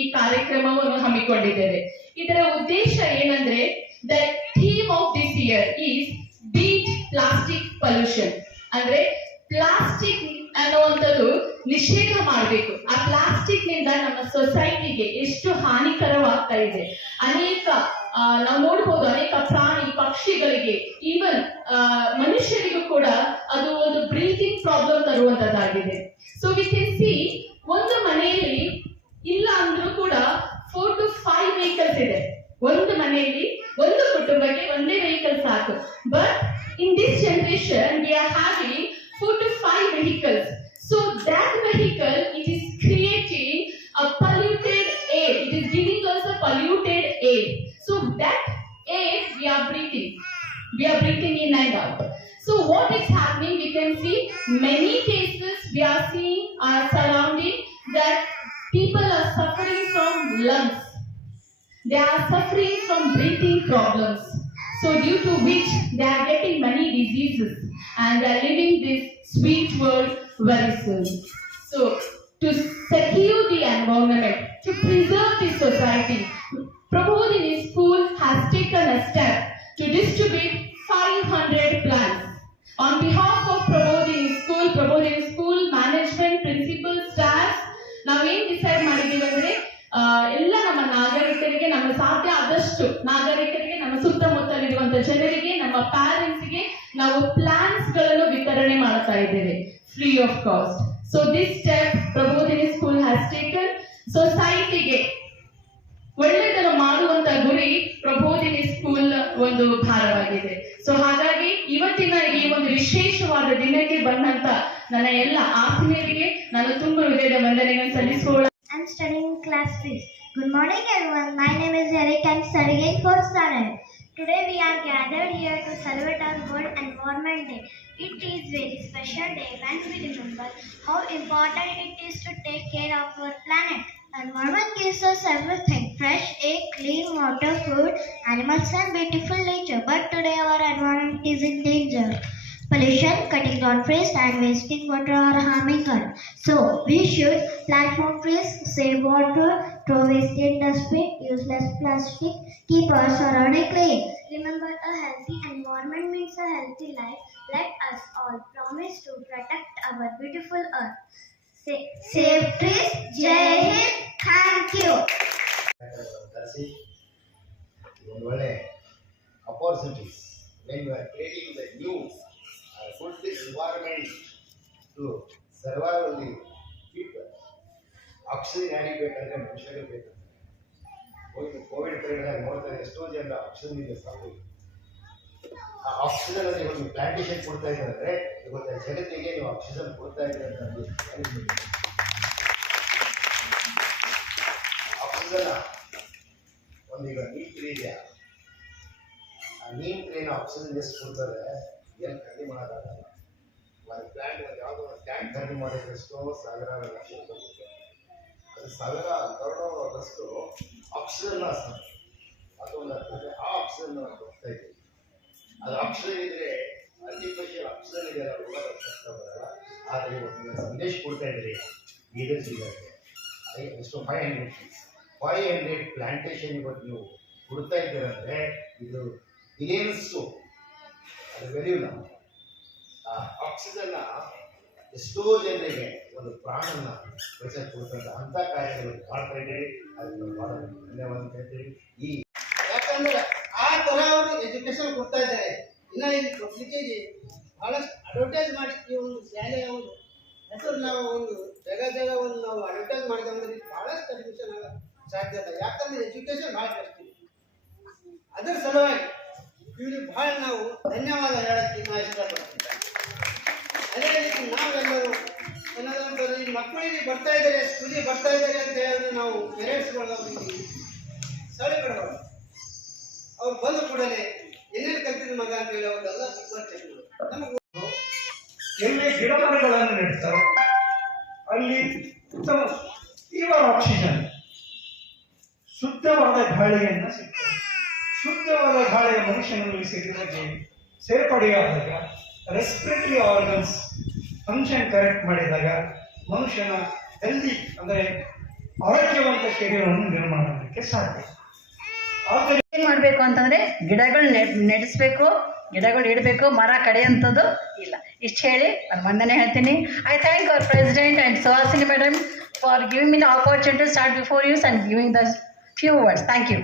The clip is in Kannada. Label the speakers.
Speaker 1: ಈ ಕಾರ್ಯಕ್ರಮವನ್ನು ಹಮ್ಮಿಕೊಂಡಿದ್ದೇವೆ. ಇದರ ಉದ್ದೇಶ ಏನಂದ್ರೆ the theme of this year is beat plastic pollution ಅಂದ್ರೆ ಪ್ಲಾಸ್ಟಿಕ್ ಅನ್ನುವಂಥದ್ದು ನಿಷೇಧ ಮಾಡಬೇಕು. ಆ ಪ್ಲಾಸ್ಟಿಕ್ನಿಂದ ನಮ್ಮ ಸೊಸೈಟಿಗೆ ಎಷ್ಟು ಹಾನಿಕರವಾಗ್ತಾ ಇದೆ. ಅನೇಕ ನಾವು ನೋಡ್ಬೋದು ಅನೇಕ ಪ್ರಾಣಿ ಪಕ್ಷಿಗಳಿಗೆ ಈವನ್ ಮನುಷ್ಯರಿಗೂ ಕೂಡ ಮನೆಯಲ್ಲಿ ಒಂದು ಕುಟುಂಬಕ್ಕೆ ಒಂದೇ ವೆಹಿಕಲ್ ಸಾಕು but in this generation we are having four to five vehicles so that vehicle it is creating a polluted air it is giving us a polluted air so that air we are breathing we are breathing in and out so what is happening we can see many cases we are seeing our surrounding that people are suffering from lungs they are suffering from breathing problems. So due to which they are getting many diseases and they are leaving this sweet world very soon. So to secure the environment, to preserve the society, Prabodhini School has taken a step to distribute 500 plants. On behalf ಸಾಧ್ಯ ಆದಷ್ಟು ನಾಗರಿಕರಿಗೆ, ನಮ್ಮ ಸುತ್ತಮುತ್ತಲಿರುವಂತ ಜನರಿಗೆ, ನಮ್ಮ ಪ್ಯಾರೆಂಟ್ಸ್ಗೆ ನಾವು ಪ್ಲಾನ್ಸ್ಗಳನ್ನು ವಿತರಣೆ ಮಾಡ್ತಾ ಇದ್ದೇವೆ. Free of cost so this step Prabodhini school has taken ಸೊಸೈಟಿಗೆ ಒಳ್ಳೆದನ್ನು ಮಾಡುವಂತ ಗುರಿ ಪ್ರಬೋಧಿನಿ ಸ್ಕೂಲ್ ಒಂದು ಭಾರವಾಗಿದೆ. ಸೊ ಹಾಗಾಗಿ ಇವತ್ತಿನ ಈ ಒಂದು ವಿಶೇಷವಾದ ದಿನಕ್ಕೆ ಬಂದಂತ ನನ್ನ ಎಲ್ಲ ಆತ್ಮೀಯರಿಗೆ ನಾನು ತುಂಬಾ ಹೃದಯದ ವಂದನೆಗಳನ್ನು ಸಲ್ಲಿಸಿಕೊಳ್ಳ
Speaker 2: I'm studying class class 3. Good morning, everyone. My name Eric. I'm studying in 4th standard. Today we are gathered here to celebrate our World Environment Day. It is a very special day when we remember how important it is to take care of our planet. Environment gives us everything fresh air, clean water, food, animals, and beautiful nature. But today our environment is in danger pollution, cutting down trees and wasting water are harming Earth. So we should plant more trees, save water, throw waste in dustbin, use less plastic, keep our surrounding clean. Remember a healthy environment means a healthy life. Let us all promise to protect our beautiful earth. Save trees, Jai Hind, thank you.
Speaker 3: Opportunities when are creating the Creating the new good environment to survive the people oxygen ಯಾರಿಗೆ ಬೇಕಂದ್ರೆ ಮನುಷ್ಯರಿಗೆ ಬೇಕು ಹೋಗಿ ಕೋವಿಡ್ ಪೀರಿಯಡ್ನಾಗ ನೋಡ್ತಾರೆ ಎಷ್ಟೋ ಜನ ಆಕ್ಸಿಜನ್ ಇದೆ ಸಾಕು ಆ ಆಕ್ಸಿಜನ್ ಅಲ್ಲಿ ಒಂದು ಪ್ಲಾಂಟೇಶನ್ ಕೊಡ್ತಾ ಇದ್ದಾರೆ ಅಂದ್ರೆ ಇವತ್ತು ಜಗತ್ತಿಗೆ ನೀವು ಆಕ್ಸಿಜನ್ ಕೊಡ್ತಾ ಇದ್ದೀರಿ ಅಂತ ನಮ್ಗೆ ಅನಿಸ್ಬಿಟ್ಟಿದೆ. ಆಕ್ಸಿಜನ್ ಒಂದೀಗ ನೀಟ್ ಟ್ರೀ ಇದೆಯಾ ಆ ನೀಮ್ ಟ್ರೀನ ಆಕ್ಸಿಜನ್ ಎಷ್ಟು ಕೊಡ್ತಾರೆ ಏನು ಕಡಿಮೆ ಮಾಡೋದಾಗಲ್ಲ ಒಂದು ಪ್ಲಾಂಟ್ ಒಂದು ಯಾವುದೋ ಒಂದು ಟ್ಯಾಂಕ್ ಖರೀದಿ ಮಾಡಿದ್ರೆ ಎಷ್ಟೋ ಸಾವಿರಾರು ಲಕ್ಷ. ಅದು ಸಾವಿರ ಕರೋಡಷ್ಟು ಆಕ್ಸಿಜನ್ ಅದು ಒಂದು ಅರ್ಥದಲ್ಲಿ ಆ ಆಕ್ಸಿಜನ್ ನಾವು ಕೊಡ್ತಾ ಇದ್ದೀವಿ. ಅದು ಆಕ್ಸಿಜನ್ ಇದ್ರೆ ಆರ್ಟಿಫಿಷಿಯಲ್ ಆಕ್ಸಿಜನ್ ಇದೆ ಕಷ್ಟ ಬರಲ್ಲ. ಆದರೆ ಇವತ್ತು ಸಂದೇಶ ಕೊಡ್ತಾ ಲೀಡರ್ಸ್ ಇದ್ದಾರೆ ಎಷ್ಟು five hundred five hundred plantation ಇವತ್ತು ನೀವು ಕೊಡ್ತಾ ಇದ್ದೀರಂದ್ರೆ ಇದು ಬಿಲಿಯನ್ಸು ಅದು ಆ ಆಕ್ಸಿಜನ್ನ ಎಷ್ಟೋ ಜನರಿಗೆ ಒಂದು ಪ್ರಾಣನ ಉಳಿಸಕ್ಕೆ ಕೊಡ್ತಂತ ಅಂಥ ಕಾರ್ಯಗಳು ಮಾಡ್ತಾ ಇದ್ದೀರಿ. ಅದಕ್ಕೆ ನಾವು ಭಾಳ ಧನ್ಯವಾದ ಅಂತ ಈ
Speaker 4: ಯಾಕಂದ್ರೆ ಆ ತರ ಅವರು ಎಜುಕೇಶನ್ ಕೊಡ್ತಾ ಇದ್ದಾರೆ. ಇನ್ನ ಇಲ್ಲಿ ಪಬ್ಲಿಕ್ಕಿಗೆ ಬಹಳಷ್ಟು ಅಡ್ವರ್ಟೈಸ್ ಮಾಡಿ ಒಂದು ಶಾಲೆಯ ಒಂದು ಹೆಸರು ನಾವು ಒಂದು ಜಗ ಜಗ ಒಂದು ನಾವು ಅಡ್ವರ್ಟೈಸ್ ಮಾಡಿದ್ರೆ ಬಹಳಷ್ಟು ಅಡ್ಮಿಷನ್ ಆಗ ಸಾಧ್ಯ ಇಲ್ಲ. ಯಾಕಂದ್ರೆ ಎಜುಕೇಶನ್ ಭಾಳ ಕಷ್ಟ. ಅದರ ಸಲುವಾಗಿ ಇವ್ರಿಗೆ ಬಹಳ ನಾವು ಧನ್ಯವಾದ ಹೇಳಕ್ಕೆ ನಾ ಇಷ್ಟಪಡ್ತೀನಿ ಅದೇ ರೀತಿ ನಾವೆಲ್ಲರೂ ಏನಾದ್ರು ಈ ಮಕ್ಕಳಿಗೆ ಬರ್ತಾ ಇದ್ದಾರೆ, ಸ್ಕೂಲಿಗೆ ಬರ್ತಾ ಇದ್ದಾರೆ ಅಂತ ಹೇಳಿದ್ರೆ ನಾವು ಪೇರೆಂಟ್ಸ್ಗಳು ಸರಿ ಸಳಿ ಬಿಡಬಾರ್ದು ಅವ್ರು ಬಂದ ಕೂಡಲೇ ಏನೇನು ಕಲ್ತಿದ ಮಗ ಅಂತ ಹೇಳಿ ಅವರೆಲ್ಲ ನಮಗೆ
Speaker 5: ಎಲ್ಲಿ ಗಿಡ ಮರಗಳನ್ನು ನೆಡ್ತಾರೋ. ಅಲ್ಲಿ ಉತ್ತಮ ತೀವ್ರ ಆಕ್ಸಿಜನ್ ಶುದ್ಧವಾದ ಗಾಳಿಯನ್ನು ಸಿಗ್ತದೆ. ಶುದ್ಧವಾದ ಗಾಳಿಯ ಮನುಷ್ಯನಲ್ಲಿ ಸಿಕ್ಕಿದಾಗ ಸೇರ್ಪಡೆಯಾದಾಗ ರೆಸ್ಪಿರೇಟರಿ ಆರ್ಗನ್ಸ್ ಫಂಕ್ಷನ್ ಕರೆಕ್ಟ್ ಮಾಡಿದಾಗ ಮನುಷ್ಯನ ಹೆಲ್ದಿ ಅಂದರೆ ಆರೋಗ್ಯವಂತ ಶರೀರವನ್ನು ನಿರ್ಮಾಣ ಮಾಡಲಿಕ್ಕೆ ಸಾಧ್ಯ. ಆದ್ದರಿಂದ
Speaker 6: ಏನ್ ಮಾಡ್ಬೇಕು ಅಂತಂದ್ರೆ ಗಿಡಗಳು ನೆಡ್, ನೆಡೆಸ್ಬೇಕು, ಗಿಡಗಳು ಇಡಬೇಕು, ಮರ ಕಡೆಯಂಥದ್ದು ಇಲ್ಲ. ಇಷ್ಟು ಹೇಳಿ ನಾನು ಮೊನ್ನೆ ಹೇಳ್ತೀನಿ. I thank our president and Suhasini madam for giving me an opportunity start before use and giving the few words thank you